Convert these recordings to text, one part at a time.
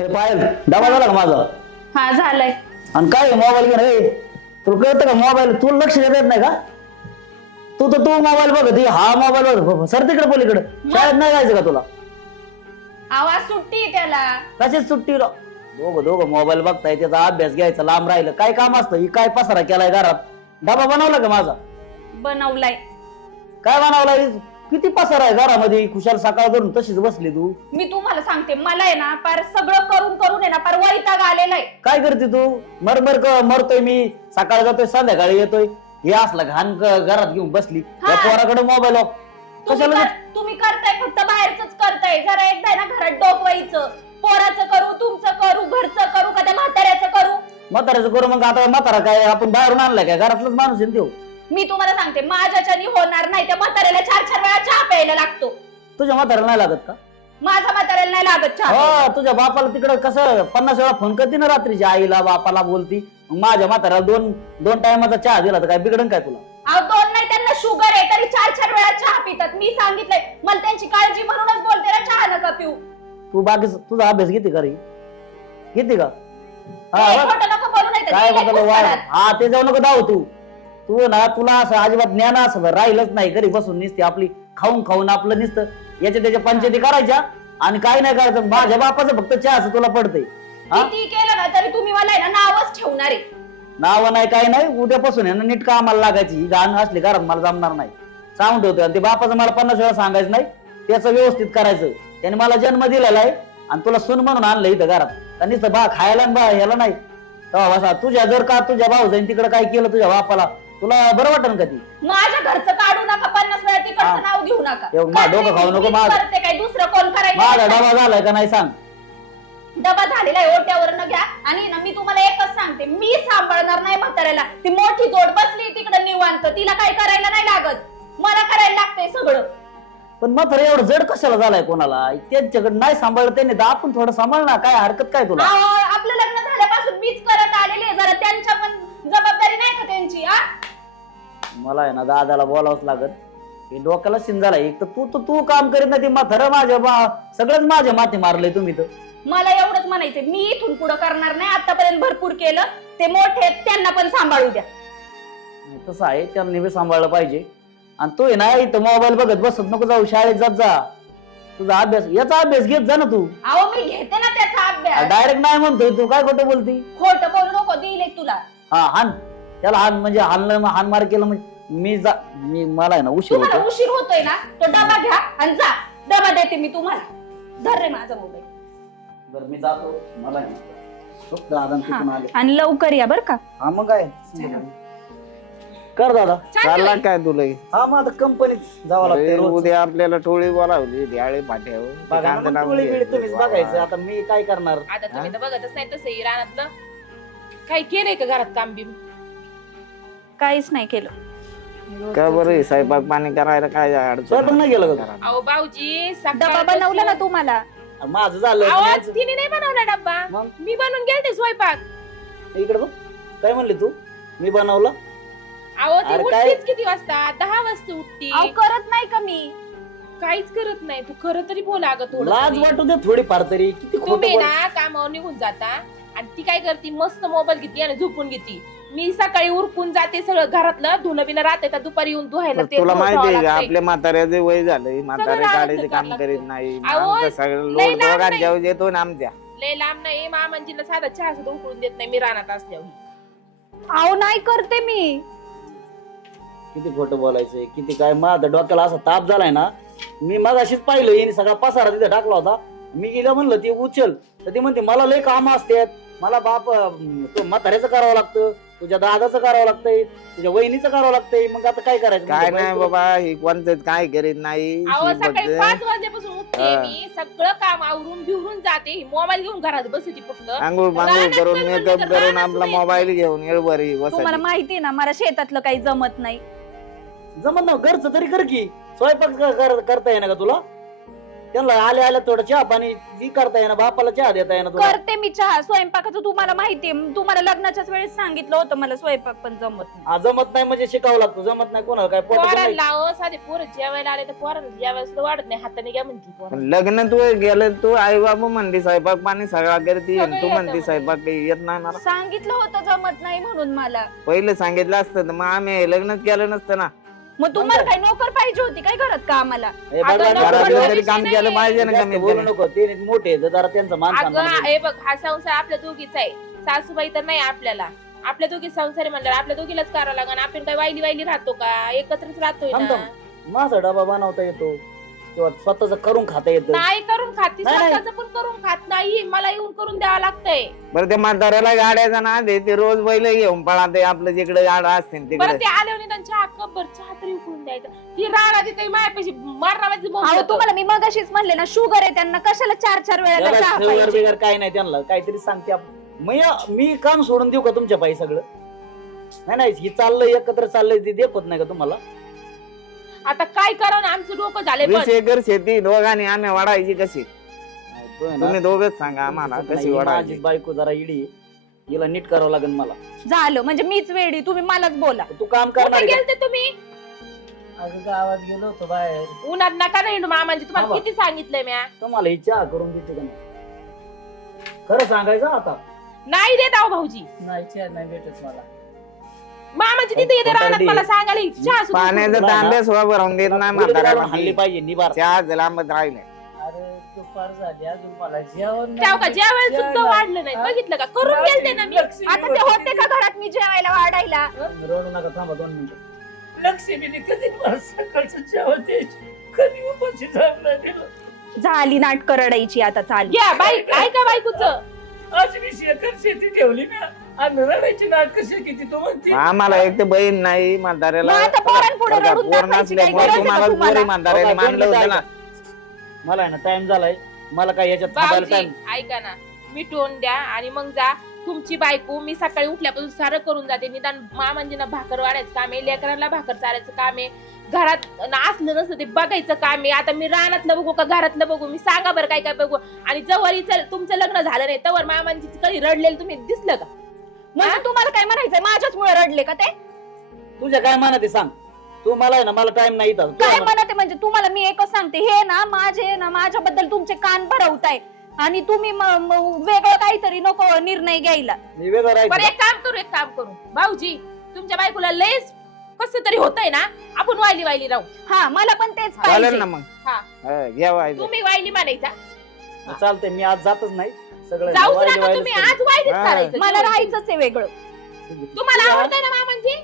हे पायल डबा झाला का माझा? हा झालंय. आणि काय मोबाईल घेऊन हे तुला कळतं का? मोबाईल तुला लक्ष देता येत नाही का? तू मोबाईल बघत हा मोबाईल बघ सर तिकडे पलीकडे शाळेत नाही जायचं का तुला? आवाज सुट्टी आहे त्याला. कशीच सुट्टी दोघं मोबाईल बघताय त्याचा अभ्यास घ्यायचा लांब राहिलं काय काम असतं? ही काय पसारा केलाय घरात? डबा बनवला का माझा? बनवलाय. काय बनवलाय? किती पसारा आहे घरामध्ये? खुशाल सकाळ करून तशीच बसली तू. मी तुम्हाला सांगते मला आहे ना पार सगळं करून करून आहे ना पार वैताग आलेला आहे. काय करते तू? मरतोय मी. सकाळी जातोय संध्याकाळी येतोय. हे असला घाण घरात घेऊन बसली या पोराकडे मोबाईल कशाला? तुम्ही करताय फक्त बाहेरच करताय. जरा एकदा ना घरात डोकवायचं. पोराचं करू, तुमचं करू, घरचं करू का त्या म्हाताऱ्याचं करू? म्हाताऱ्याचं करू मग आता म्हातारा काय आपण बाहेरून आणलाय काय? घरातलाच माणूस आहे तो. मी तुम्हाला सांगते माझ्याच्यानी होणार नाही. त्या म्हाताऱ्याला 4-4 वेळा चहा प्यायला लागतो. तुझ्या म्हाताऱ्याला नाही लागत का? माझ्या म्हाताऱ्याला नाही लागत चहा. हो तुझ्या बापाला तिकडे कसं 50 वेळा फोन करते ना रात्रीच्या आईला बापाला बोलती. मग माझ्या म्हाताऱ्याला दोन टायमाचा चहा दिला तर काय बिघडन काय तुला? अहो 2 नाही त्यांना शुगर आहे तरी 4-4 वेळा चहा पितात. मी सांगितलंय मला त्यांची काळजी म्हणूनच बोलते ना चहा नका पिऊ. तू बाकी तुझा अभ्यास घेते का रे? घेते का? खोटं नको बोलू नाही तर काय गेले बघा पुस्तकात. हा ते जाऊ नको धाव तू ना तुला असं अजिबात ज्ञान असं राहिलंच नाही. घरी बसून निसते आपली खाऊन आपलं निसतं याच्या त्याच्या पंचायती करायच्या आणि काय नाही करायचं. माझ्या बापाचं फक्त चहाचं तुला पडतंय. किती केलं ना तरी तुम्ही मला आहे ना नावच ठेवणार आहे. नाव नाही काय नाही. उद्यापासून आहे ना नीट कामाला लागायची. ही गाणं असली घरात मला जमणार नाही सांगून ठेवतोय. आणि ते बापाचं मला 50 वेळा सांगायचं नाही. त्याचं व्यवस्थित करायचं. त्याने मला जन्म दिलेला आहे आणि तुला सून म्हणून आणलं इथं घरात. आणि बा खायला बा ह्याला नाही तेव्हा तुझ्या जर का तुझ्या भाऊ जाईन तिकडे काय केलं तुझ्या बापाला तुला बरं वाटेल का? ती माझ्या घरचं काढू नका. 50 वेळा तिकडचं नाव घेऊ नका. डोकं खाऊ नको. करते काय दुसरं कोण माझा करायचं? डबा झालाय का नाही सांग? डबा झालेला आहे ओट्यावरनं घ्या. आणि ना मी तुम्हाला एकच सांगते मी सांभाळणार नाही म्हाताऱ्याला. ती मोठी जोड बसली तिकडे निवांत. तिला काही करायला नाही लागत. मला करायला लागतंय सगळं. पण मग एवढं जड कशाला झालाय कोणाला? त्यांच्याकडे नाही सांभाळलं त्यांनी तर आपण थोडं सांभाळ ना. काय हरकत काय तुला? आपलं लग्न झाल्यापासून मीच करत आलेली आहे. जरा त्यांच्या पण जबाबदारी नाही का त्यांची? मला आहे ना दादाला बोलावंच लागत. हे डोक्याला शिन झालाय. एक तर तू काम करीत नाही. ते म्हातारं सगळंच माझ्या माती मारलंय तुम्ही तर. मला एवढंच म्हणायचंय मी इथून पुढे करणार नाही. आतापर्यंत भरपूर केलं. ते मोठे त्यांना पण सांभाळू द्या. तसं आहे त्यांनी बी सांभाळलं पाहिजे. आणि तू आहे ना इथं मोबाईल बघत बसत नको जाऊ. शाळेत जात जा. तुझा अभ्यास याचा अभ्यास घेत जा ना तू. अहो मी घेते ना त्याचा अभ्यास. डायरेक्ट नाही म्हणतोय तू. काय खोटं बोलती? खोटं बोलू नको. दिले तुला. हा हान त्याला हान म्हणजे हानमार केलं म्हणजे मी मला आहे ना उशीर तुम्हाला होतो. उशीर होतोय ना तो डबा घ्या आणि जा. डबा देते मी तुम्हाला. धर रे माझा मोबाईल. बरं मी जातो. मला आणि लवकर या बर का? हा मग काय कर दादा. चालला काय तुला? हा मग आता कंपनीत जावं लागतं रोज. उद्या आपल्याला टोळी बोलावली दिवाळी पाठ्यावर. बघा ना, मग टोळी बिळी तुम्हीच बघायचं. आता मी काय करणार? आता तुम्ही तर बघतच नाही तसं रानातलं काही केलंय का घरात काम बिम? काहीच नाही केलं. का बरं स्वयंपाक पाणी करायला काय अडचण? स्वयंपाक नाही केलं का? अहो भाऊजी डबा बनवला ना तुम्हाला? माझं झालं. आवाज तिने नाही बनवला डब्बा. मग? मी बनवून गेलते स्वयंपाक. इकडे बघ काय म्हणली तू? मी बनवलं. अहो ती अरे काय? उठतीच किती वाजता? 10 वाजता उठती. अहो करत नाही का मी? काहीच करत नाही. तू खरं तरी बोला अगं थोडं लाज तरी. वाटू दे थोडी फार तरी. किती खोटं तुम्ही बोल. ना कामावर निघून जाता आणि ती काय करते मस्त मोबाईल घेते आणि झोपून घेते. मी सकाळी उरकून जाते सगळं घरातलं धुणं बिणं राहते तर दुपारी येऊन धुवायला ते तुला धुवावं माहिती आहे का लागतंय. आपल्या म्हाताऱ्याचे वय झालंय. म्हातारे रानातलं गाडीचे काम करावं करीत लागतं. नाही. अहो, आमचं सगळं लय लोड लांब दोघांच्या नाही. जेवण येतो ना आमच्या. लय लांब नाही. मामांजीला साधा चहा सुद्धा उकळून देत नाही मी रानात असल्यावर. अहो नाही करते मी. किती खोटं बोलायचंय. किती काय माझ्या डोक्याला असा ताप झालाय ना. मी मगाशीच पाहिलं यांनी सगळा पसारा तिथे टाकला होता. मी गेलं म्हणलं ती उचल तर ती म्हणते मला लय काम असतात. मला बाप तो म्हाताऱ्याचं करावं लागतं. तुझ्या दादाचं करावं लागतंय. तुझ्या वहिनीचं करावं लागतंय. मग आता काय करायचं? काय नाही बाबा ही कोणतंच काय करीत नाही. अहो ही सकाळी बघ, 5 वाजल्यापासून उठते हा. मी सगळं काम आवरून बिवरून जाते. मोबाईल घेऊन घरात बसते फक्त. आंघोळ बांघोळ रानात करून चल मेकअप म्हणलं तर करून रानात आपला सुद्धा मोबाईल घेऊन येळभरी तुम्हाला बस. माहिती ना मला शेतातलं काही जमत नाही. जमत ना घरचं तरी कर की. स्वयंपाक करता येणार का तुला? त्यांना आल्या आल्या थोडं चहा पाणी जी करता येणार बापाला चहा देता येणार तुला. करते मी चहा. स्वयंपाकाचं तुम्हाला माहितीये, तुम्हाला लग्नाच्याच वेळेस सांगितलं होतं मला स्वयंपाक पण जमत नाही. हा, जमत नाही म्हणजे शिकावं लागतं. जमत नाही कोणाला काय पोटात पोराला नाही. लाव साधे पोरं जेवायला आले तर पोराला जेवायला सुद्धा वाढत नाही, हाताने घ्या म्हणती पोरं. लग्न तू गेलं तू आई बाबा म्हणली स्वयंपाक पाणी सगळा करते सगळं तू येतं म्हणती म्हणे. स्वयंपाक काही येत नाही मला. सांगितलं होतं जमत नाही म्हणून मला. पहिले सांगितलं असतं तर मग आम्ही लग्नच केलं नसतं ना. मग तुम्हाला काय नोकर पाहिजे होती काय घरात कामाला? हे अगं, बडबड- नोकर घरात बडबड- वगैरे तरी काम विषय केलं नाहीये. पाहिजे ना जास्त कमीत बोलू कमी. नको. ते मोठे आहेत, जरा त्यांचा मान अगं सन्मान दे. हे बघ, हा संसार आपल्या दोघीचा आहे, सासूबाई तर नाही आपल्याला. आपल्या दोघी संसार आहे म्हणल्यावर आपल्या दोघीलाच करावं लागेल. आपण काय वाईली वाईली राहतो का? एकत्रच राहतोय थांब ना. थांब. माझा डबा बनवता येतो किंवा स्वतःच करून खाता येतं. नाही करून खाती, नाही, नाही. स्वतःच पण करून खात नाही. मला येऊन करून द्यावं लागतंय. बरं ते म्हाताऱ्याला गाड्याचा ना दे ते रोज बैल घेऊन पळाते आपलं जिकडे गाडा असतील बरं तिकडे. ते आले निदान चहा कपभर चहा तरी उकळून द्यायचा. ही राणा तिथे मायापाशी मारणावाची अहो तुम्हाला मी मगाशीच म्हणले ना, शुगर आहे त्यांना, कशाला 4-4 वेळा त्याला चहा शुगर पाहिजे? बिगर काय नाही त्यांना. काहीतरी सांगते मी काम सोडून देऊ का तुमच्या पायी सगळं? नाही नाही, ही चाललंय एकत्र चाललंय ते देखत नाही का तुम्हाला? आता काय करा ना, आमचं डोकं झालंय 20 पण. एकर शेती दोघांनी आम्ही वाढायची कशी? तो आहे ना, तुम्ही दोघच सांगा आम्हाला नाही, कशी ही वाढायची. माझी बायको जरा इडी आहे. हिला नीट करावं लागेल मला. झालं म्हणजे मीच वेडी, तुम्ही मलाच बोला. तू काम करणार कुठे आहे का? गेलते तुम्ही? अगं गावात गेलो होतो बाहेर. उन्हात नका नाही मामांची, तुम्हाला हा बा. किती सांगितलंय म्या. तुम्हाला ही चहा करून देते का नाही? खरं सांगायचं आता. नाही देत आहो भाऊजी. नाही चहा नाही भेटत मला. मामाची तिथे येते खोटारडी. रानात मला सांगायला चहा सुद्धा पाण्याचा तुला ना- तांब्या सुद्धा भरवून देत नाही मुलीला म्हाताऱ्याला. हल्ली पाहिजे निबार. चहा लांबत राहिले. अरे दुपार झाली अजून मला जेवण ठेव का जेवायला सुद्धा जेवायला. वाढलं नाही, बघितलं का? करून गेलते ना मी. आता ते होते का घरात मी जेवायला वाढायला? रडू नका, थांबा 2 मिनिटं. लक्ष्मीने कधी मला सकाळचं जेवण द्यायची, कधी उपाशी थांबला दिलं. झाली नाटक रडायची आता चालली. घ्या बाईक, ऐका बायकोचं. आज 20 एकर शेती ठेवली ना आणि रडायची नाटक कशी किती तू म्हणते. आम्हाला एक तर बहीण नाही म्हाताऱ्याला. मग आता पोरांपुढे बरं का, रडून पोर दाखवायची काही नसल्यामुळे गरज आहे का तुम्हाला तुम्हाला? पोरी म्हाताऱ्याने बघा, मानलं दोन होतं ना. मला आहे ना टाइम झालाय. मला काय याच्यात थांबायला भाऊजी टाइम. ऐका ना, मिटवून द्या आणि मग जा. तुमची बायको मी सकाळी उठल्यापासून सारं करून जाते. निदान मामांजींना भाकर वाढायचं काम आहे, लेकरांना भाकर चारायचं काम आहे, घरात असलं नसतं ते बघायचं काम आहे. आता मी रानातलं बघू का घरातलं बघू? मी सांगा बरं काय काय बघू. आणि जवळ तुमचं लग्न झालं नाही तवर मामांची कधी रडलेलं तुम्ही दिसलं का? म्हणजे तुम्हाला काय म्हणायचंय, माझ्याचमुळे रडले का ते? तुझ्या काय मनात आहे सांग. तू मला आहे ना, मला टाइम नाही इथं. काय म्हणत आहे म्हणजे? तुम्हाला मी एकच सांगते, हे ना माझ्याबद्दल तुमचे कान भरवताय आणि तुम्ही वेगळं काहीतरी नको निर्णय घ्यायला. मी वेगळं बरं राहायचं. एक काम करू भाऊजी, तुमच्या बायकोला लयच कसं तरी होतंय ना, आपण वायली वायली राहू. हा, मला पण तेच चालेल पाहिजे. ना मग. हा. हा, घ्या वायलं. तुम्ही वायली म्हणायचा, चालतंय, मी आज जातच नाही. सगळं जाऊच वायली नका वायलीच तुम्ही, करू. आज वायलीच हा. करायचं. मला राहायचंच आहे वेगळं. तुम्हाला आवडतंय ना मामांची?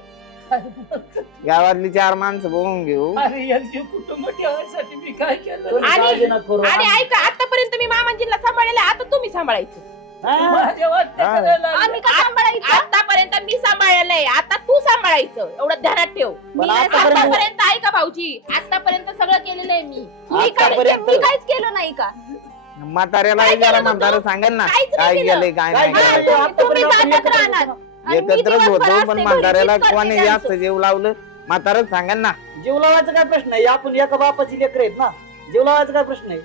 गावातली 4 माणसं बघून घेऊ. अरे यांचे कुटुंब ठेवायसाठी मी काय केलं. कोणी आणि- काळजी नका करू. आणि ऐका, आतापर्यंत मी मामांजीला सांभाळले, आता तुम्ही सांभाळायचं. हा? माझ्या वाटण्या हा. करायला आम्ही का सांभाळायचं? आतापर्यंत मी सांभाळलंय, आता तू सांभाळायचं. एवढं ध्यानात ठेव. पण नाही आतापर्यंत आतापर्यंत ऐका भाऊजी, आतापर्यंत सगळं केलेलं आहे मी. मी काहीच केलं नाही का? म्हाताऱ्याला काय विचारा, केलं तू? म्हातारं सांगेल ना काहीच नाही काय केलं. गेलंय काय काय नाही केलं? केलं. तुम्ही आतापर्यंत जातात आपण राहणार. आणि मी एकत्रच दिवसभर होतो असते पण घरी, म्हाताऱ्याला मीच करते कोणी त्यांचं. जास्त जीव लावलं म्हातारच सांगेल ना. जीव लावायचा काय प्रश्न आहे? आपण एका बापाची लेकर आहेत ना. जीव लावायचा काय प्रश्न आहे?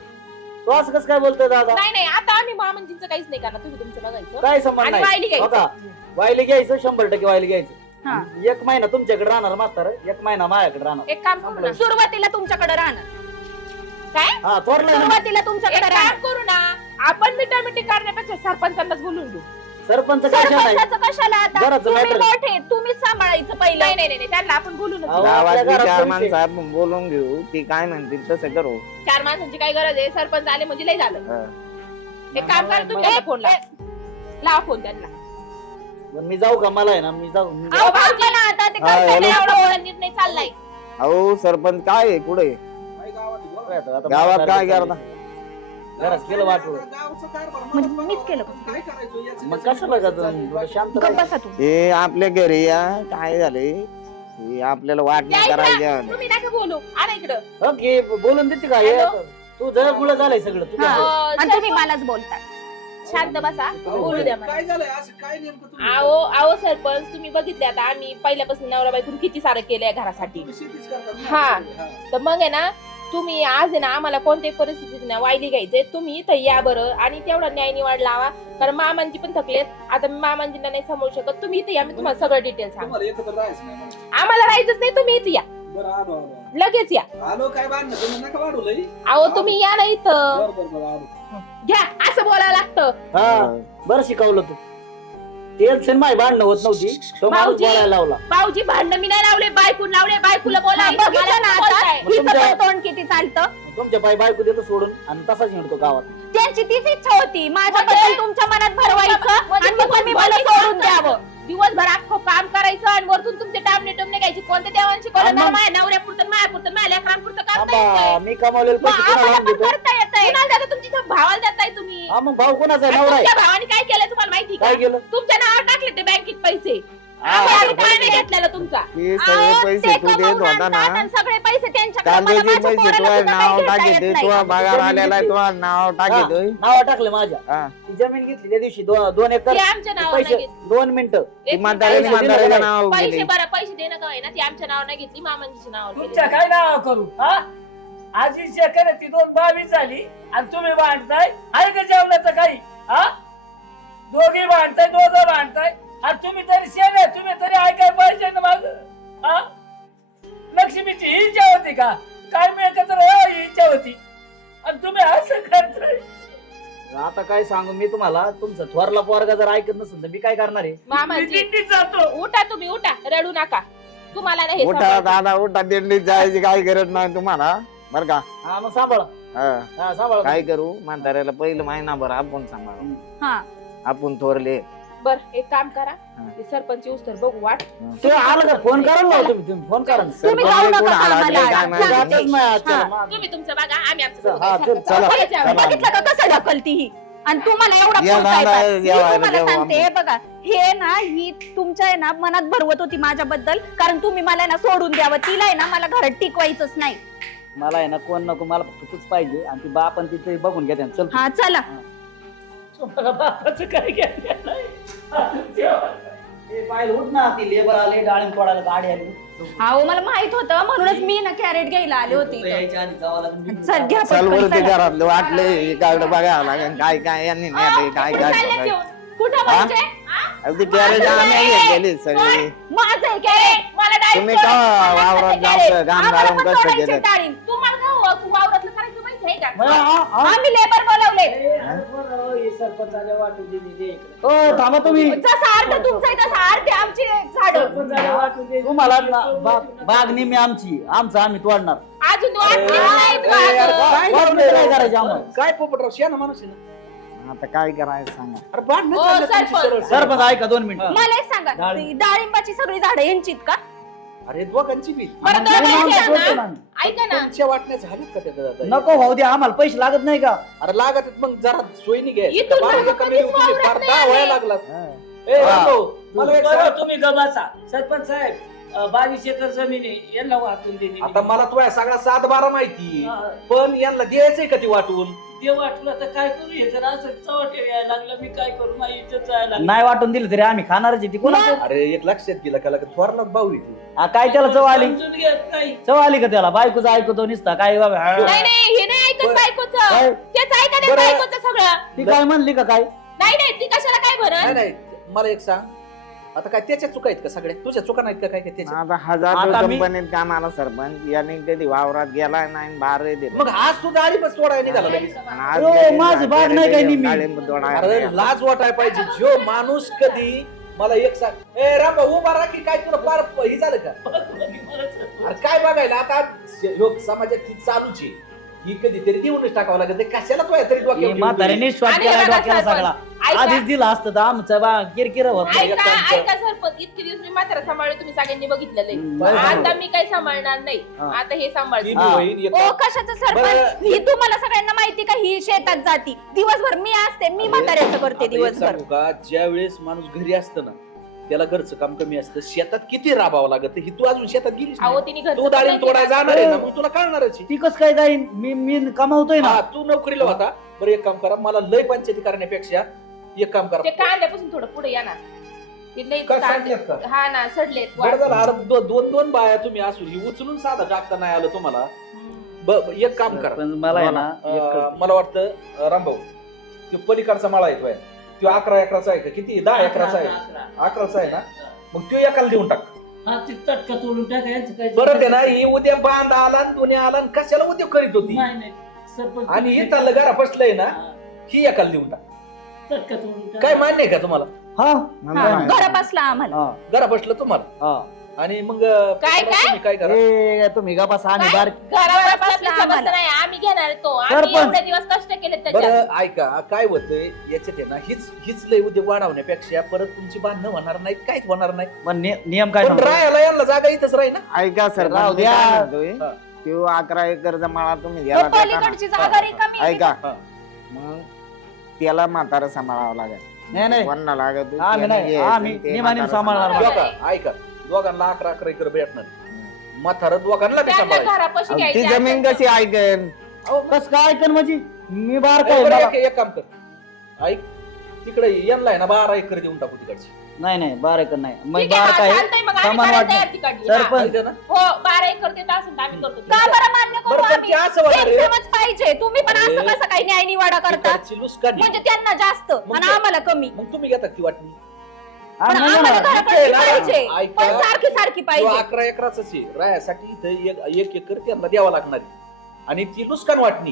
तो असं कसं काय बोलतोय दादा? नाही नाही, आता आम्ही मामांजींचं काहीच नाही करणार, तुम्ही तुमचं बघायचं काय संबंध आणि नाही. वायली हो घ्यायचं. का? वायली घ्यायचं, 100% वायली हा. घ्यायचं. 1 महिना तुमच्याकडे राहणार म्हातार, 1 महिना माझ्याकडे राहणार. एक काम करू ना, सुरुवातीला तुमच्याकडे राहणार. काय हा, थोरलं ना. सुरुवातीला एक तुमच्याकडे काम राहणार. करू ना, आपण मिटामिटी करण्यापेक्षा सरपंचांनाच बोलून घेऊ. सरपंच कशा नाही? सरपंचाचं कशाला आता? घराचं तुम्ही matter. मोठे, तुम्हीच सांभाळायचं पहिलं. नाही नाही नाही, त्यांना आपण बोलूनच अहो, घेऊ. आपल्या गावातली घरात 4 पैसे. माणसं आपण बोलून घेऊ ती काय म्हणतील तसं करू. 4 माणसांची काय गरज आहे? सरपंच आले म्हणजे लय झालं. हा. एक काम करा, तुम्ही त्यांना फोन लावा फोन त्यांना. बरं, मी जाऊ का? मला आहे ना, मी जाऊ. अहो, भाऊजी ना आता ते हा, करताय हॅलो. ना एवढा एवढं. मोठा निर्णय चाललाय. अहो सरपंच काय आहे पुढे आता गावात काय करता? घरात केलं वाटलं. म्हणजे मीच केलं का? काय करायचं मग कशाला का तुम्ही? शांत गप्प राहा. बसा तू. हे आपल्या घरी या काय झाले हे आपल्याला वाटणी त्या करायच्या तुम्ही नका बोलू, आणा इकडं. हो की, बोलून देते का? हे हॅलो? तू जरा मुळे झालंय सगळं तुझ्या. हा. आणि तुम्ही मलाच बोलता. शांत बसा, बोलू द्या मला. काय झालंय असं काय नेमकं तुम्ही आओ आओ सरपंच, तुम्ही बघितले आता आम्ही पहिल्यापासून नवरा बायकून किती सारं केलंय घरासाठी. तुम्ही शेतीच करतात ना? हा. हा. तर मग आहे ना, तुम्ही आज आहे ना आम्हाला कोणत्याही परिस्थितीत ना वायली घ्यायचे, तुम्ही इथं या बरं आणि तेवढा न्याय निवाड लावा, कारण मामांजी पण थकलेत. आता मी मामांजींना नाही समोर शकत, तुम्ही इथे या, मी तुम्हाला सगळं डिटेल्स सांग. तुम्हाला एकत्र राहायचं नाही मला. आम्हाला राहायचंच नाही, तुम्ही इथे या, बरं आलो आलो लगेच या. आलो काय बांधणं तुम्ही नका वाढू लई. अहो तुम्ही या ना इथं, बरं बरं बरं आलो. घ्या असं बोलायला लागतं. हा बरं शिकवलं तू. तेच माय भांडणं होत नव्हती, तो माणूस भाऊजी. बोलायला लावला. भाऊजी भांडण मी नाही लावले, बायकून लावले, बायकूला बोला. हा, बघितलं ना आता मग हिचं तुमच्या- पण तोंड किती चालतं. तुमच्या बाई बायको देतो सोडून आणि तसाच हिंडतो गावात. त्यांची तीच इच्छा होती माझ्याबद्दल तुमच्या मनात भरवायचं आणि मग तुम्ही मला सोडून द्यावं. दिवसभर अख्खं काम करायचं आणि वरतून तुमचे टामणे टमणे घ्यायची. कोणत्या देवांशी आणि कोणत्या मग- माझ्या नवऱ्यापुरतं माझ्यापुरतं माझ्या लेकरांपुरतं करता आंबा, येतंय. मी कमावलेलं मग पैसे कोणाला आम्हाला आणून पण देतो? करता येतंय. कुणाला देता? तुमच्या भावाला देताय तुम्ही. हा मग भाऊ कोणाचा आहे? आणि नवरा आहे. तुमच्या भावाने काय केलं तुम्हाला माहिती काय का? केलं? तुमच्या नावावर टाकले ते बँकेत पैसे. हा, आम्हाला हा, काय नाही घेतलेला तुमचा. ते सगळे अहो, पैसे ते तू देत कमावून होता ना, आणतात आणि सगळे पैसे त्यांच्याकडे मला कांद्याचे माझ्या पैसे पोराला तुझ्या सुद्धा काही नाव घेता टाकीते, येत नाही. तुझा पगार आलेला आहे, तुझा नाव हा, टाकीतोय. नाव टाकले माझ्या. हा. ती जमीन घेतली त्या दिवशी 2 एकर ते आमच्या नावावर नाही पैसे घेतली. 2 मिनिटं. एक म्हाताऱ्याने पैसे दिले म्हाताऱ्याच्या नाही. नावावर पैसे गेले. बरं पैसे देणं काय ना, ती आमच्या नावावर नाही घेतली, मामांच्या नावावर तुमच्या गेली. काय नाव करू हा? आजी शेकर ती 2:22 झाली आणि तुम्ही भांडताय. आहे का जेवणाचं काही हा? दोघी भांडताय, दोघं भांडताय आणि तुम्ही तरी शेण आहे, तुम्ही तरी ऐकाय पाहिजे ना माझं. हा? लक्ष्मीची ही इच्छा होती का? काय मी एकत्र राहावं ही इच्छा होती आणि तुम्ही असं करताय. आता काय सांगू मी तुम्हाला, तुमचा थोरला पोरगा जर ऐकत नसेल तर मी काय करणार आहे? मी मामांची दिंडीत जातो. उठा, तुम्ही उठा, रडू नका. तुम्हाला नाही हे उठा सांभाळायचं. दादा उठा, दिंडीत जायची काही गरज नाही तुम्हाला बर का. हा मग सांभाळा. हा. हा सांभाळा. काय करू म्हाताऱ्याला पहिलं महिनाभर आपण सांभाळू. हा. आपण थोरले. बर एक काम करा, हा. ते सरपंच उस्तर बघू वाट. ते आलं का? फोन करा ना तुम्ही फोन करा ना. तुम्ही जाऊ सरपंच नका कोण आला कामाला. ते काय माहिती. जातच नाही आजच्या. हा. तुम्ही तुमचं बघा, आम्ही आमचं हा, बघू. चल, चला. चला, चला. बघितलं का कसं ढकलती ही आणि तुम्हाला एवढा या बोलता दादा, येतात. मी जेवायला तुम्हाला जेवा सांगते बघा, हे ना ही तुमच्या आहे ना मनात भरवत होती माझ्याबद्दल, कारण तुम्ही मला आहे ना सोडून द्यावं. तिला आहे ना मला घरात टिकवायचंच नाही. मला आहे ना कोण नको, मला फक्त तूच पाहिजे आणि ती बाप आणि तिथे बघून घ्या चल. हा चला. तुम्हाला बापाचं काय घ्यायचं नाही. जेवा. ते पाहिलं उठ ना, ती लेबर आले डाळिंब तोडायला गाडी आली. अहो मला माहित होतं म्हणूनच मी ना कॅरेट घ्यायला आले होते इथं. यायच्या आधी जावं लागेल. चल घ्या चल पटकन, बरं ते चला. घरातलं वाटले इकडं बघावं लागेल काय काय यांनी नेलंय, काय कुठं चालले काय घेऊन? कुठं हा? म्हणजे? हा? अगदी कॅरेट आम्ही घेतलेली सगळी. माझं आहे काय? कॅरेट. मला डाळिंब तुम्ही तोडायचं. का मला वावरात कसं जाऊन कॅरेट? घाम आम्हाला घालून पण कसं तोडायचे केलं? डाळिंब. तुम्हाला का वावरातलं करायचं माहिती आहे का? आम्ही लेबर बोलवले. सरपंच आले वाटू दे. हो थांबा तुम्ही. जसा अर्ध तुमचा आहे तसा अर्धे आमची झाड. तुम्हाला ना बाग निम्मी आमची, आमचं आम्ही तोडणार. अजून वाटलेलं नाहीत वाघ. वाटून काय करायचं आम्हाला? काय पोपटराव शेण माणूस आहे ना. आता काय करायचं सांगा. अरे भांडणं ओ, चालले तुमची सरपंच. सरळ. सरपंच ऐका 2 मिनिटं. मला एक सांगा, डाळिंब. ती डाळिंबाची सगळी झाडं यांचीत का? अरे दोघांची बी बरं, आम्हाला दोघांची आमचं आहे तोडतो ना? ना. ऐका ना, तुमच्या वाटण्या झाल्यात का त्या दादा? नको भाऊ दे, आम्हाला पैसे लागत नाही का? अरे लागत आहेत, मग जरा सोयीने घ्यायचं. इथून बारा मागं कमी कधीच तुम्ही वावरत फार नाही 10 आले. वया लागला. हा. ए हा. रामभाऊ, मला एक बरं, सांग. तुम्ही गबासा सरपंच साहेब 22 एकर जमीन आहे, यांना वाटून दिली. आता मला तुझ्या सगळा 7-12 माहिती, हा, पण यांना द्यायचंय का ती वाटून? ते वाटलं तर काय करू, हे जर असं चवटे यायला लागलं, मी काय करू, माझी इज्जत जायला लागली. नाही वाटून दिलं तरी आम्ही खाणारच आहे. ती कोणा अरे एक लक्षात गेलं का थोरला भाऊ येतो. काय त्याला चव आली? समजून घेत नाही. चव आली का त्याला? बायकोचं ऐकतो निसता काय बाबा? नाही नाही, हे नाही ऐकत बरं. बायकोचं. काय? तेच ऐका नाही बरं. बायकोचं सगळं. ती काय म्हणली का काय? नाही नाही, ती कशाला काय नाही भरण? नाही, मला एक सांग, आता काय त्याच्या चुका आहेत का सगळ्या? तुझ्या चुका नाहीत का काय काय त्याच्या? आता हजार आता मी- कंपनीत कामाला सरपंच याने कधी वावरात गेला नाही बारे दिले. मग आज तू डाळी बस सोडायला निघाला लगेच. आणि आज ओ, लगेच माझं बाग नाही काय निम्मी. डाळिंब तोडायला अरे गेला. लाज वाटाय पाहिजे. जो माणूस कधी मला एक सांग, ए रामबा उभा राखी, काय तुला पार ही झालं का? अरे काय बघायला आता ह्यो समाजात ती चालूच आहे. ही कधीतरी देऊनच टाकावं लागत. ते कशाला तो तरी डोक्यावर म्हाताऱ्याने श्वास आणि केला बघा डोक्याला सरपंच, सगळा. ऐका. आधीच दिला असतं तर आमचं बा किरकिर होत नाही. ऐका एक काम ऐका सरपंच, इतके दिवस मी म्हातारा सांभाळले, तुम्ही सगळ्यांनी बघितलेलं हम्म, आहे. बरोबर. आता मी काही सांभाळणार नाही. हा. आता हे ती सांभाळते. बी हा. होईन, एक ओ कशाचं सरपंच? बरं. ही तुम्हाला सगळ्यांना माहिती का ही शेतात जाती दिवसभर? मी असते, मी म्हाताऱ्याचं करते आता एक दिवसभर. सांगू का, ज्या वेळेस माणूस घरी असतं ना, त्याला घरचं काम कमी असतं. शेतात किती राबावं लागत. ही तू अजून शेतात गेलीस अहो नाही. तिने तू घरचं डाळी पण तोडायला नाही जाणार आहे ना, मग तुला कळणारच आहे. ती कस काय जाईन? मी कमावतोय ना. हा, तू नोकरीला होता. बरं एक काम करा, मला लय पंचायती करण्यापेक्षा एक काम केलं. ते करा. कांद्यापासून थोडं पुढे या ना. ते लई काय कांदे- सांगतेत का? हा ना, सडलेत. बरं झालं, अरे 2-2 बाया तुम्ही असून ही उचलून साधा टाकता नाही आलं तुम्हाला. एक काम करा पण मला आहे ना मला वाटतं रामभाऊ तो पलीकडचा माळा आहे तो तो 11 एकराचा आहे का किती 10 एकराचा आहे 11चा आहे ना मग तो एकाला देऊन टाक हा ती तटका तोडून टाकायचं काय बरं आहे ना ही उद्या बांध आला आणि दोन्ही आला आणि कशाला उद्योग करीत होती नाही नाही सरपंच आणि ही चाललं घरा फसलंय ना ही एकाला देऊन टाक तटका तोडून काय मान्य आहे का तुम्हाला हा घरा बसला आम्हाला हा घरा बसलं तुम्हाला हा आणि मग काय? तुम्ही काय करा ए, तुम्ही का बसा आम्ही बार घरावर बसला बसला समजत आम्हाला. नाही आम्ही घेणार तो आम्ही सरपंच. एवढे दिवस कष्ट केले त्याच्यात बरं ऐका काय होतंय याच्यात आहे ना हीच लय उद्योग वाढवण्यापेक्षा परत तुमची बांधणं होणार नाही काहीच होणार नाही पण नियम काय पण सांगतो? राहायला यांना जागा इथंच राही ना ऐका सर राहू द्या. हा. तो 11 एकरचा माळा तुम्ही तो द्यायला टाका पलीकडची ना. जागा रिकामी आहे. ऐका हा. मग त्याला म्हातारा सांभाळावं लागेल नाही नाही कोणाला लागत आम्ही नाही आम्ही नियमाने सांभाळणार बरं. बघा, ऐका दोघांना 11 एकर भेटणार म्हातारा दोघांना बी त्यांना सांभाळायचं घरापाशी ती घ्यायची जमीन असेल कशी ऐकेन कस काय ऐकन म्हणजे मी बार बरं, काय एक काम कर ऐक तिकडे यांना आहे ना 12 एकर देऊन टाकू तिकडची नाही नाही 12 एकर नाही मग ठीक आहे, 12 हा, काय चालतंय, मग आम्ही सामान करायला वाटणं. तयार तिकडली. हा. सरपंच माहिती आहे ना? हो 12 एकर देत असेल तर आम्ही करतो का बरं मान्य करू बरं, पण आम्ही ते असं होणार आहे. सेम पाहिजे तुम्ही पण असं अरे. कसं काही न्याय निवाडा करता तिकडची लुस्कानी. म्हणजे त्यांना जास्त मग आणि काय? आम्हाला कमी मग तुम्ही घेता ती वाटणी पण आम्ही नाही आम्हाला ना. घराकडची ऐका. पाहिजे ऐका. पण सारखी सारखी तो पाहिजे 11 एकराच आहे रायासाठी इथं एक एकर त्यांना द्यावा लागणार आहे. आणि ती लुस्कान वाटणी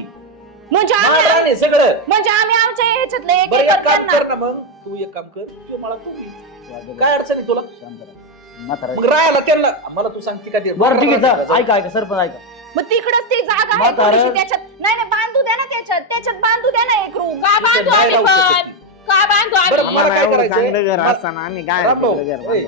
म्हणजे आम्ही माळ राणे सगळं म्हणजे आम्ही आमच्या ह्याच्यातलं एक बरं एकर एक काम त्यांना कर ना मग तू एक काम कर तू मला तू घे. काय अडचण आहे तुला शांत राहा. म्हातारा. मग राहायला त्यांना मला तू सांगते का ते बरं ठीक आहे जा. ऐका ऐका सरपंच ऐका मग तिकडच ती जागा आहे म्हातारं. थोडीशी त्याच्यात नाही बांधू द्या ना त्याच्यात बांधू द्या ना एक रूम का बांधू नाही आम्ही राहू पण शकत ती. का बांधू बरं, आम्ही मला आम्हाला काय एवढं करायचंय? चांगलं घर मला- असताना आम्ही काय रामभाऊ, आपलं घर ए, बांधू?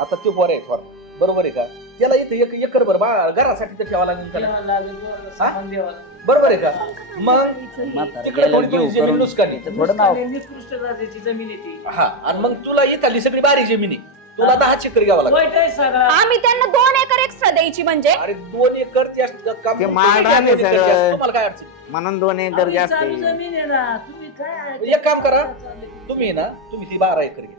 आता तो पोर आहे थोर बरोबर आहे का त्याला इथं एक एकर घरासाठी तर ठेवा लागेल त्याला. द्यावं लागेल, तुम्हाला सामान द्यावं लागेल. बरोबर आहे का मग म्हातारा तिकडे गेल्यावर थोडी घेऊ जमीन करून. नुकसानी. थोडं नाव निकृष्ट जातीची जमीन येते हा आणि मग तुला इथली सगळी बारी जमीन आहे तुला 10 एकर घ्यावा लागेल वाईट आहे सगळा आम्ही त्यांना 2 एकर एक्स्ट्रा द्यायची म्हणजे अरे 2 एकर ते काम ते तुम्ही माळ घ्या, राणे 2 एकर सगळं. घ्या, तुम्हाला काय अडचण म्हणून 2 एकर आम्ही जास्त चालू आहे. जमीन आहे ना तुम्ही काय एक काम करा. तुम्ही ना तुम्ही ती 12 एकर घ्या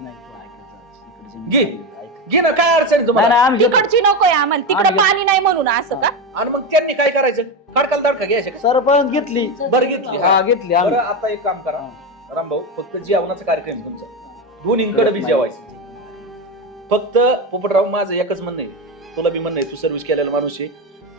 नाही, तू ऐकत जा. इकडे जमीन घे. चालली आहे. ऐक. घे ना काय अडचण आहे नाही तुम्हाला नाही, आम्ही घेतो. तिकडची नकोय आम्हाला तिकडे आम्ही- पाणी नाही म्हणून असं का आणि मग त्यांनी काय करायचं खडकाला दडका घ्यायचं का? सरपंच घेतली बरं घेतली हा. हा घेतली आम्ही बरं आता एक काम करा रामभाऊ फक्त जेवणाचा कार्यक्रम आहे तुमचा दोन्हीकडे बी जेवायचं फक्त पोपटराव माझं एकच म्हणणं आहे तुला बी म्हणणं आहे तू सर्व्हिस केलेला माणूस आहे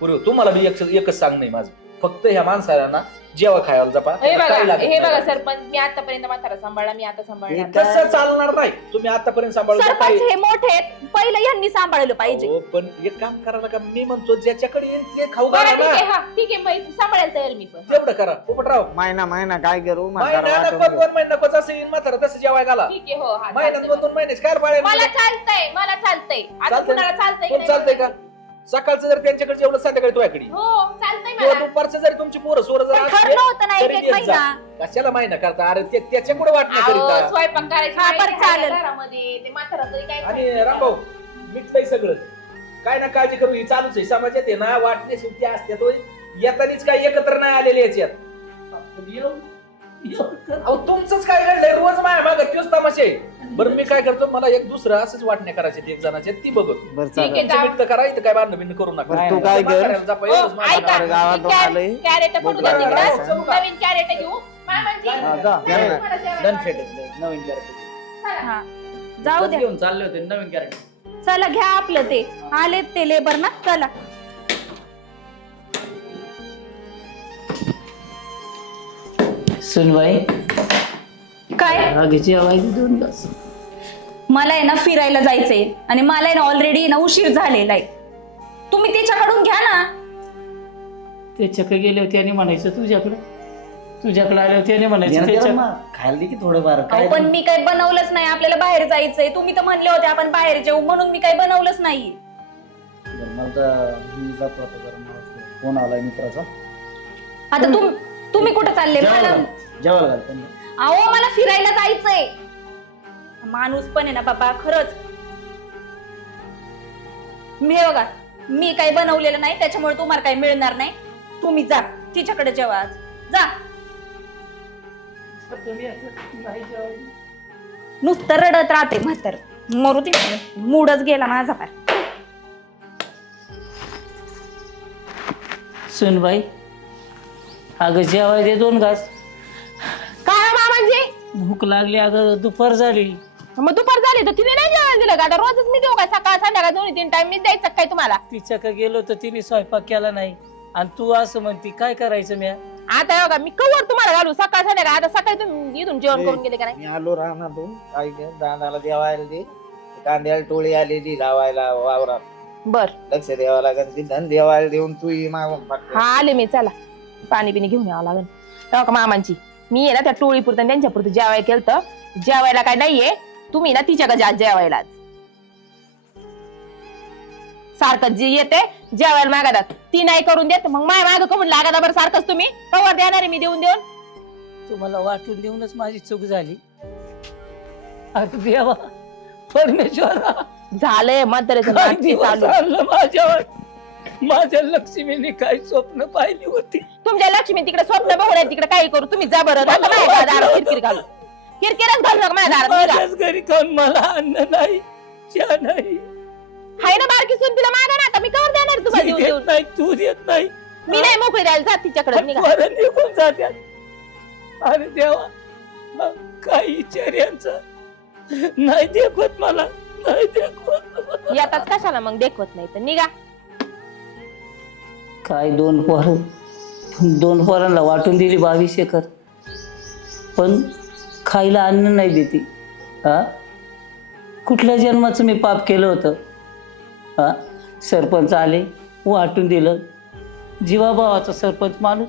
पुरे तुम्हाला बी एकच सांगणं आहे माझं फक्त ह्या माणसाला ना जेवा खायला जपा हे बघा काय लागत हे बघा नाही. सरपंच मी आतापर्यंत म्हातारा सांभाळला मी आता सांभाळणार तसं चालणार नाही तुम्ही आतापर्यंत सांभाळलं तर काय सरपंच हे मोठे आहेत पहिलं यांनी सांभाळलं पाहिजे हो, पण एक काम करायला का मी म्हणतो ज्याच्याकडे येईल ते खाऊ बरं घाला ठीक ना आहे हा ठीक आहे बाई सांभाळायला तयार मी पण तेवढं करा पोपटराव महिना काय करू महिना म्हातारा नको वाटून घेऊ. 2 महिना नको जसं येईल म्हातारा तसं जेवाय घाला ठीक आहे हो हा महिन्यात चालतंय. 2 महिने काय पाळायला मला चालतंय आता चालतंय. कुणाला चालतंय की कोण नाही चालतंय का सकाळचं जर त्यांच्याकडे जेवलं संध्याकाळी तुझ्याकडे हो चालतंय किंवा मला दुपारचं जरी तुमची पोरं सोरं जर पण असले, ठरलं होतं ना एक तरी एक येत जा. महिना कशाला महिना करता अरे त्याच्या कुठे वाटणं अहो, करीता स्वयंपाक करायचा हा, बरं, चालेल. घरामध्ये ते म्हातारा तरी काय आणि खायचं? रामभाऊ मिटलंय सगळं काय ना काळजी करू ही चालूच आहे समाजात आहे ना वाटणे शेवटी असते तो येतानीच काय एकत्र नाही आलेले याच्यात अहो तुमचंच काय घडलंय रोज माझ्या मागं तोच तमाशे आहे. बरं मी काय करतो मला एक दुसरं असंच वाटणे करायचे एक जणाचे ती बघतो बरं ठीक आहे चालेल. जा. मिट करा इथं काय बांधणं बिंड करू नका बरं, तू काय कर म्हाताऱ्याला जपा, एवढंच हो, माझं ऐका काम. गावातून आलोय. कॅरेट पडू द्या बरं, तिकडं. बरं, चलू का? नवीन कॅरेट घेऊ मामांची हा, जा. नाही, जा. तुम्हाला जेवायला डन वाटेल. फेट नवीन कॅरेक्टर हा जाऊ द्या घेऊन चालले होते नवीन कॅरेक्टर चला घ्या आपलं ते आलेत ते लेबर ना चला सुनबाई काय आगीची आवाज 2 तास मला आहे ना फिरायला जायचंय आणि मला आहे ना ऑलरेडी ना उशीर झालेला आहे तुम्ही त्याच्याकडून घ्या ना त्याच्याकडे गेले होते आणि म्हणायचं तुझ्याकडे आले होते आणि म्हणायचं त्याच्या खायला दे की थोडंफार काय पण मी काही बनवलंच नाही आपल्याला बाहेर जायचंय तुम्ही तर म्हणले होते आपण बाहेर जाऊ म्हणून मी काही बनवलंच नाही बरं, मला तर मी जातो आता जरा मला फोन आलाय मित्राचा आता तुम्ही कुठे चालले जेवायला मला घाल, जेवायला घाल त्यांना. अहो मला फिरायला जायचंय माणूस पण आहे ना बाबा खरंच मी हे बघा मी काही बनवलेलं नाही त्याच्यामुळे तुम्हाला काही मिळणार नाही तुम्ही जा तिच्याकडे जेवा आज जा तुम्ही असं नाही जेवायला. नुसतं रडत राहते म्हातार मरू दे मूडच गेला माझा पार सुनबाई अगं जेवाय दे 2 घास. काय हो मामांजी? भूक लागली अगं, दुपार झाली. मग दुपार झाली तर तिने नाही जेवण दिलं का? आता रोजच मी देऊ का? सकाळ संध्याकाळ 2-3 टाइम मी द्यायचं काय तुम्हाला? तिच्या का गेलो तर तिने स्वयंपाक केला नाही आणि तू असं म्हणती, काय करायचं म्या? आता बघा मी कवर तुम्हाला घालू सकाळ संध्याकाळ. आता सकाळी तुम्ही इथून जेवण करून गेले का नाही? मी आलो रानातून काय दानाला देवायला दे, कांद्याला टोळी आलेली लावायला वावरात. बर लक्ष द्यावं लागेल. ती धन देवायला देऊन तू मागून पाठव. हा आले मी. चला पाणी बिणी घेऊन यावं लागेल. तेव्हा का मामांची मी आहे ना त्या टोळी पुरतं त्यांच्या पुरतं जेवायला केलं तर जेवायला काय नाहीये. तुम्ही ना तिच्याकडे आज जेवायला सारखं जे येते जेवायला मागतात ती नाही करून देत. मग माय माग कमून लागत बरं सारखंच तुम्ही कवर देणार आहे मी देऊन देऊन. तुम्हाला वाटून देऊनच माझी चूक झाली. अगं देवा परमेश्वरा, झालंय म्हाताऱ्याचं काय नाटकी दिवस चालू. आणलं माझ्यावर. माझ्या लक्ष्मीने काय स्वप्न पाहिली होती. तुमच्या लक्ष्मी तिकडे स्वप्न बघून तिकडे काही करू तुम्ही जा बरं. नका माझ्या दारात किरकिर घालू. किरकिरच घालू नका माझ्या दारात. निघा. माझ्याच घरी खाऊन मला अन्न नाही, चहा नाही. हाय ना बारकी सून तिला मागा ना. आता मी कवर देणार आहे तुम्हाला ती देऊन देत देऊन. नाही, तू देत नाही. मी नाही मोकळी द्यायला जात तिच्याकडे. निघा. पोरं निघून जात्यात. अरे देवा, काय विचार्यांचं नाही देखवत मला, नाही देखवत. येताच कशाला मग देखवत नाही तर निघा. काय 2 पोरांना वाटून दिली 22 एकर, पण खायला अन्न नाही देते. हा, कुठल्या जन्माचं मी पाप केलं होतं? हा, सरपंच आले, वाटून दिलं. जीवाभावाचा सरपंच माणूस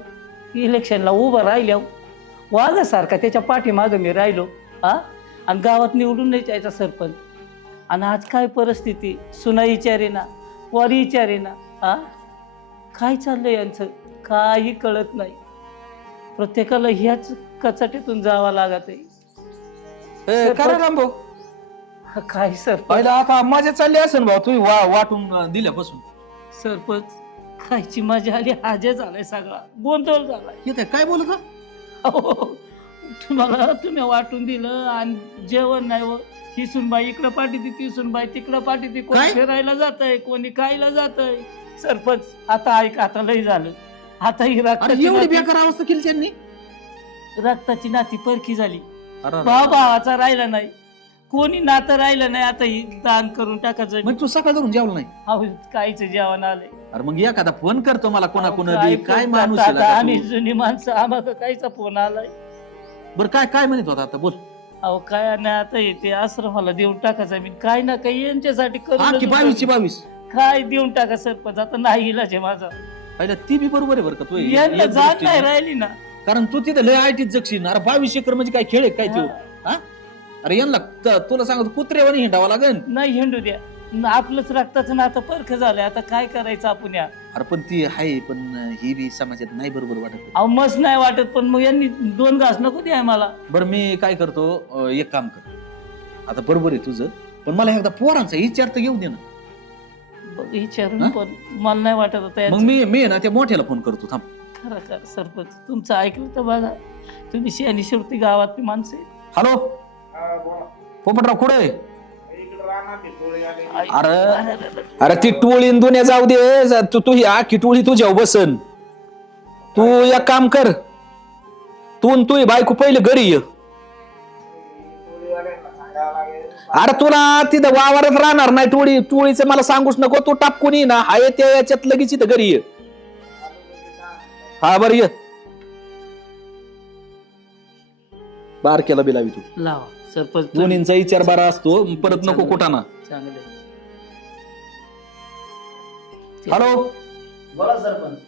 इलेक्शनला उभा राहिल्या वाघासारखा त्याच्या पाठीमागं मी राहिलो. हा, आणि गावात निवडून नाही जायचा सरपंच. आणि आज काय परिस्थिती, सुना विचारेना, वारी विचारेना. हा, काय चाललंय यांचं काही कळत नाही. प्रत्येकाला ह्याच कचाटीतून जावं लागत आहे. काय रामभाऊ काय सरपंच, पहिला आता मजा चालली असेल भाऊ तू वाटून दिल्यापासून. सरपंच खायची मजा आली, हाजे झालाय सगळा, गोंधळ झालाय. हे काय बोलत हा? अहो, तुम्ही वाटून दिलं आणि जेवण नाही. व ही सुनबाई इकडं पाठीती, ती सुनबाई तिकडं पाठीती. कोणी काय? फिरायला जात आहे, कोणी खायला जात आहे. सरपंच आता ऐक, आता लय झालं. आता ही अरे एवढी बेकार अवस्था केली त्यांनी. रक्ताची नाती परखी झाली. अरे भाव भावाचा राहिला नाही, कोणी नातं राहिलं नाही. आता ही दान करून टाकायचं. मग तू सकाळ धरून जेवलं नाही? अहो, काहीच जेवण आलंय. अरे मग एखादा फोन करतो मला कोणा कोणा काय काय करतात माणूस आता? आहे का आम्ही तू? जुनी माणसं, आम्हाला काहीचा फोन आलाय. बरं काय म्हणत होता आता बोल. अहो काय नाही, आता येते आश्रमाला देऊन टाकायचं. मी काय ना काही यांच्यासाठी हा की करू. 22 काय देऊन टाका सरपंच, आता नाही इलाज आहे माझा. पहिला ती बी बरोबर आहे बरं का तू यांना एक जाण दृष्टीने. नाही राहिली ना. कारण तू तिथे लय आयटीत जगशील. अरे 22 एकर म्हणजे काय खेळ आहे काय तू? हा, अरे यांना तुला सांगतो कुत्रेवानी हिंडावा लागेल. नाही हिंडू द्या, आपलंच रक्ताचं नातं परख झालंय. आता काय करायचं आपण या? अरे पण ती आहे, पण ही बी समाजात नाही बरोबर वाटत. अहो मस्त नाही वाटत, पण मग यांनी 2 घास नको द्या मला. बरं मी काय करतो, एक काम कर. आता बरोबर आहे तुझं, पण मला एकदा पोरांचा विचार तर घेऊ दे ना. विचारून हा? पण मला नाही वाटत आता मग याचं. मी ना त्या मोठ्याला फोन करतो थांब. खरं खरं सरपंच, तुमचं ऐकलं तर बघा. तुम्ही शहाणी शेवटी गावातली माणसं आहे. हॅलो पोपटराव कुठे आहे? अरे अरे ती टोळी दुनिया जाऊ दे. तू ही आखी टोळी तुझ्या बसन. तू एक काम कर, तू बायको पहिले घरी ये. अरे तुला तिथं वावरत राहणार नाही टोळीचं मला सांगूच नको. तू टापकून ये ना, हाय त्या याच्यात लगेच इथं घरी ये. हा बरं ये. बारक्याला बिलावी तू. लावा सरपंच, दोन्हींचा विचार बरा असतो, परत नको कुठाना. चांगलं. हॅलो बोला सरपंच.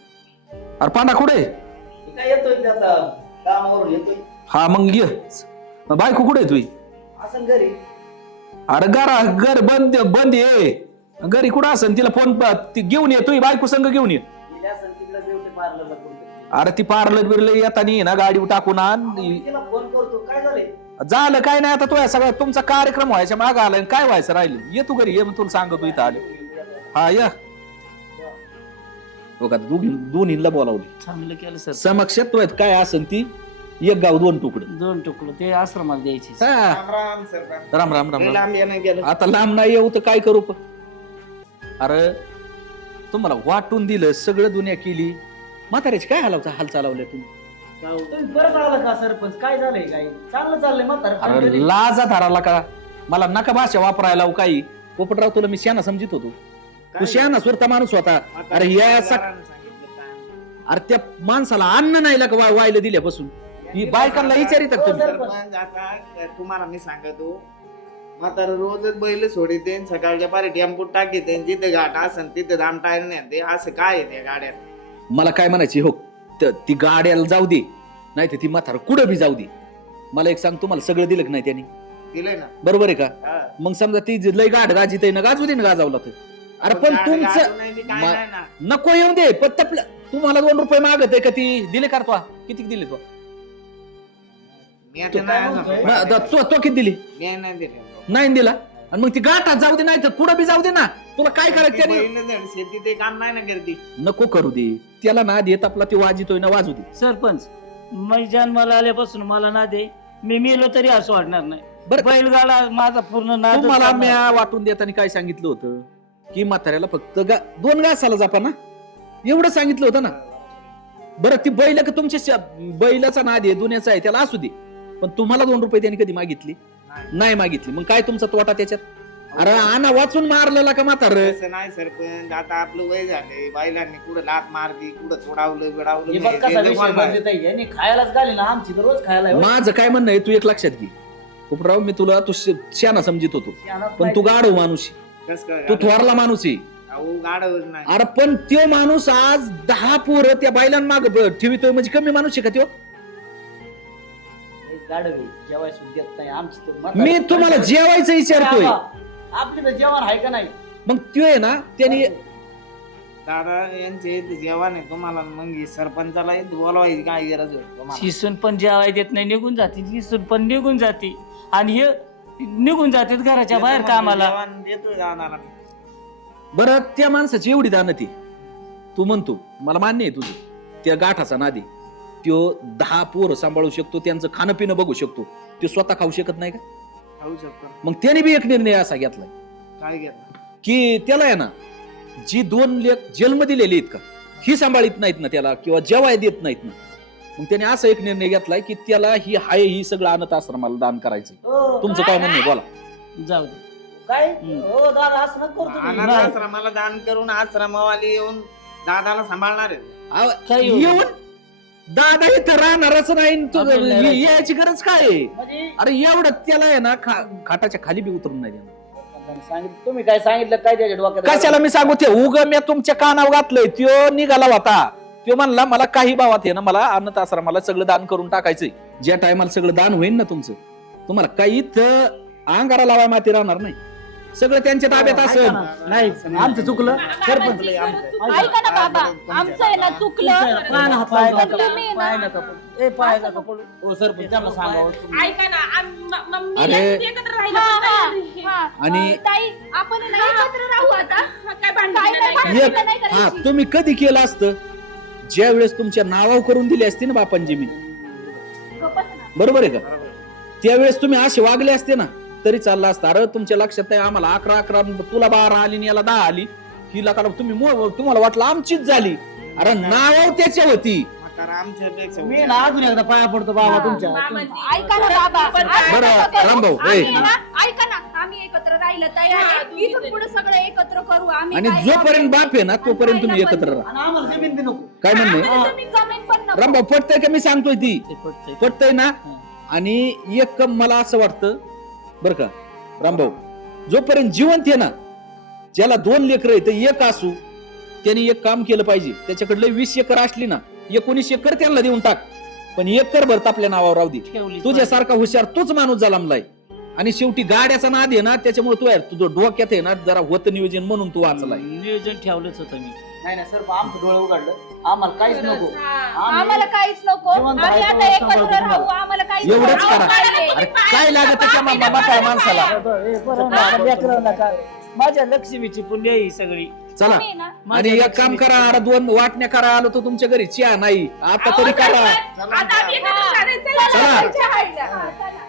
अरे पांडा कुठे? काय येतोय ते आता, कामावरून येतोय. हा मग ये. बायको कुठे तुझी? असं घरी. अरे घर बंद ये. घरी कुठं असन तिला फोन ती घेऊन ये. तुझी बायको संग घेऊन ये. गेल्या असेल तिकडे ब्युटी पार्लरला कुठे. अरे ती पार्लर बिरलं येताना ना गाडी टाकून आण. तिला फोन करतो. काय झालंय? झालं काय नाही, आता तुझ्या सगळ्या तुमचा कार्यक्रम व्हायच्या माग आलाय. काय व्हायचं राहिलं? ये तू घरी ये, मग तुला सांगतो इथं आले. हा या बघा दोन्हीला बोलावली. चांगलं केलं सर. समक्ष तू काय असन ती एक गाव 2 तुकडे. 2 तुकडं ते आश्रमाला द्यायची. हा. राम राम राम. लांब येणं गेलं. आता लांब नाही येऊ तर काय करू? अरे तुम्हाला वाटून दिलं, सगळं दुनिया केली, म्हाताऱ्याची काय हाल चालवले तुम्ही? तुम्ही परत आला का सरपंच? काय झालंय? काय चांगलं चाललंय म्हातारं. अरे लाजा धराला का? मला नका भाषा वापरायला हो काही. पोपटराव तुला मी शहाणा समजित होतो. तू शहाणा सुरता माणूस होता. अरे अरे त्या माणसाला अन्न नाही का वायला दिल्यापासून ही बायकांना विचारित सरपंच, आता तुम्हाला मी सांगतो, म्हातारा रोजच बैल सोडिते, सकाळच्या पारी टेम्पोत टाकीते, जिथे घाट असन तिथे दाम टायर नाही. असं काय आहे त्या गाड्यात? मला काय म्हणायची हो, ती गाड्याला जाऊ दे, नाही तर ती म्हातारा कुठं बी जाऊ दे. मला एक सांग, तुम्हाला सगळं दिलं की नाही त्यांनी? दिलंय ना. बरोबर आहे का? हा. मग समजा ती लय गाड गाजीत आहे ना, गाजू दे ना गाजावला तर. अरे पण गाडी तुमचं गाडून नाही, काय नाही ना. नको येऊन दे, पण तुम्हाला 2 रुपये मागत आहे का? ती दिले का तो? किती दिले तो? मी आता नाही अजून. तो किती दिली? मी नाही दिले. नाही दिला. आणि मग ती गाठात जाऊ दे, नाही तर पुढं बी जाऊ दे ना. तुला काय करायचं त्याने? बहीण नाही, शेती ते काम नाही ना करती. नको करू दे त्याला, ना देत आपला ते वाजितोय ना, वाजू दे. सरपंच, मी जन्माला आल्यापासून मला ना दे, मी मेलो तरी असं वाटणार नाही. बरं, बैलगाडा माझा पूर्ण नाद तुम्हाला म्या वाटून देताना काय सांगितलं होतं की म्हाताऱ्याला फक्त 2 घासाला जापा ना, एवढं सांगितलं होतं ना. बरं, ती बैल का तुमच्या बैलाचा नाद आहे, दुनियाचा आहे, त्याला असू दे. पण तुम्हाला 2 रुपये त्यांनी कधी मागितली? नाही मागितली. मग काय तुमचा तोटा त्याच्यात? अरे आणा वाचून मारलेला का म्हातार? असं नाही सरपंच, आता आपलं वय झालंय, बैलांनी कुठं लात मारली, कुठं चोडावलं हे बघ बिडावलं. कसा विषय बदलत आहे. यांनी खायलाच घाली ना, आमची तर रोज खायला आहे. माझं काय म्हणणं आहे, तू एक लक्षात घे पोपटराव, मी तुला तू शहाणा समजित होतो, पण तू गाढव माणूस आहे, कसं काय? तू थोरला माणूस आहे. अहो, गाढवच नाही. अरे पण त्यो माणूस आज 10 पोरं त्या बैलांमाग ठेवितोय, म्हणजे कमी माणूस आहे का त्यो? गाडवे जेवाय देत नाही आमची तर म्हातारी. मी तुम्हाला जेवायचं विचारतोय. आपली तर जेवण आहे का नाही? मग त्यो आहे ना, त्यांनी दादा यांचे इथे जेवण आहे तुम्हाला, मग हे सरपंचाला बोलवायची काय गरज होती तुम्हाला? शिसून पण जेवाय देत नाही, निघून जाते. शिसून पण निघून जाते, आणि हे निघून जातात घराच्या बाहेर कामाला. जेवण देतोय दादाला. बरं, त्या माणसाची एवढी दानती तू म्हणतो, मला मान्य आहे तुझं. त्या गाठाचा नादी त्यो 10 पोरं सांभाळू शकतो, त्यांचं खाणं पिणं बघू शकतो, ते स्वतः खाऊ शकत नाही का? खाऊ शकतो. मग त्याने बी एक निर्णय असा घेतलाय काय घेतलं? की त्याला आहे ना, जी 2 लेक जन्म दिलेली आहेत का, ही सांभाळीत नाहीत ना त्याला, किंवा जेवाय देत नाहीत ना, मग त्याने असा एक निर्णय घेतलाय की त्याला ही हाय ही सगळं अनाथ आश्रमाला दान करायचं. हो, तुमचं काय म्हणणं आहे? बोला. जाऊ दे. काय हो दादा, असं नको करू तुम्ही. अनाथ आश्रमाला दान करून आश्रमवाली येऊन दादाला सांभाळणार आहे. अहो, काही होऊ येऊन दादा इथं राहणारच नाही, आपल्याला राहायचं. यायची गरज काय आहे? म्हणजे अरे एवढं त्याला आहे ना, खाटाच्या खाली बी उतरून नाही देणार. सांगितलं तुम्ही, काय सांगितलं काय त्याच्या डोक्यात? कशाला मी सांगू? ते उग मी तुमच्या कानावर घातलंय, त्यो निघाला होता. त्यो म्हणला मला काही भावात आहे ना, मला अनाथ आश्रमाला सगळं दान करून टाकायचंय. ज्या टायमाला सगळं दान होईल ना तुमचं, तुम्हाला काही अंगारा लावाय माती राहणार नाही, सगळं त्यांच्या ताब्यात असेल. नाही, आमचं चुकलं. सरपंच ऐका ना बाबा, आमचं आहे ना चुकलं. पाय नका पण तुम्ही ना- पाय नका पडू. ए, पाय नका पडू. हो सरपंच, त्यांना सांगावं तुम्ही. ऐका ना, मी अरे. एकत्र राहिलं पण तयार आहे. आणि ताई, आपण आहे ना एकत्र राहू आता. काय भांडण काय नाही नाही करायचं. भांडण नाही हा, करायची. तुम्ही कधी केलं असतं? ज्या वेळेस तुमच्या नावावर करून दिली असती ना बापान जमीन, गप्पच ना. बरोबर आहे का? त्यावेळेस तुम्ही असे वागले असते ना, तरी चालला असता. अरे तुमच्या लक्षात नाही, आम्हाला 11 तुला 12 आली आणि याला 10 आली, हिला का तुम्हाला वाटलं आमचीच झाली. अरे नाव त्याच्या होती. आमच्यापेक्षा मी ना अजून एकदा पाया पडतो बाबा तुमच्या. मामांची- ऐका ना बाबा, असं बरं, नका करू. रामभाऊ, आम्ही ए. ना, ऐका ना, आम्ही एकत्र राहिलं तयार हा, आहे. तुम्ही इथून तरी. पुढे सगळं एकत्र करू आम्ही. आणि काय जोपर्यंत करू? बाप आहे ना, तोपर्यंत तुम्ही एकत्र राहा. आणि आम्हाला जमीन बी नको. काय म्हणणे? आम्हाला जमीन जमीन पण नको. रामभाऊ, पटतंय का मी सांगतोय ती? ते पटतंय. पटतंय ना? हा. आणि एक मला असं वाटतं बरं का रामभाऊ, जोपर्यंत जिवंत आहे ना, ज्याला 2 लेकरं आहे, तर एक असू, त्याने एक काम केलं पाहिजे. त्याच्याकडले 20 एकर असली ना, 19 एकर त्यांना देऊन टाक, पण एकर भरत आपल्या नावावर राहू दे. ठेवली तुझ्यासारखा हुशार तोच माणूस जलमलाय. आणि शेवटी गाड्याचा नाद आहे ना, त्याच्यामुळे तू यार तुझं डोक्यात आहे ना जरा होतं नियोजन, म्हणून तू वाचलाय. नियोजन ठेवलंच होतं मी. नाही नाही सर, आमचं डोळं उघडलं. आम्हाला काहीच नको. हा. आम्ही आम्हाला काहीच नको. जिवंत आम्ही आहे, आता तेव्हा एकत्र सांभाळतो राहू. तुम्हाला. आम्हाला काहीच एवढंच नको. करा. आम्हाला अरे काय लागत त्या म्हाताऱ्या माणसाला? ए, बरं ना, आता लेकरं नका. माझ्या लक्ष्मीची पुण्य ही सगळी. चला. तुम्ही ना, आणि एक काम करा, अरे 2 वाटण्या करा. आलो तो तुमच्या घरी चहा नाही, आता तरी करा. आता आम्ही एकत्र राहायचं. चला. चला.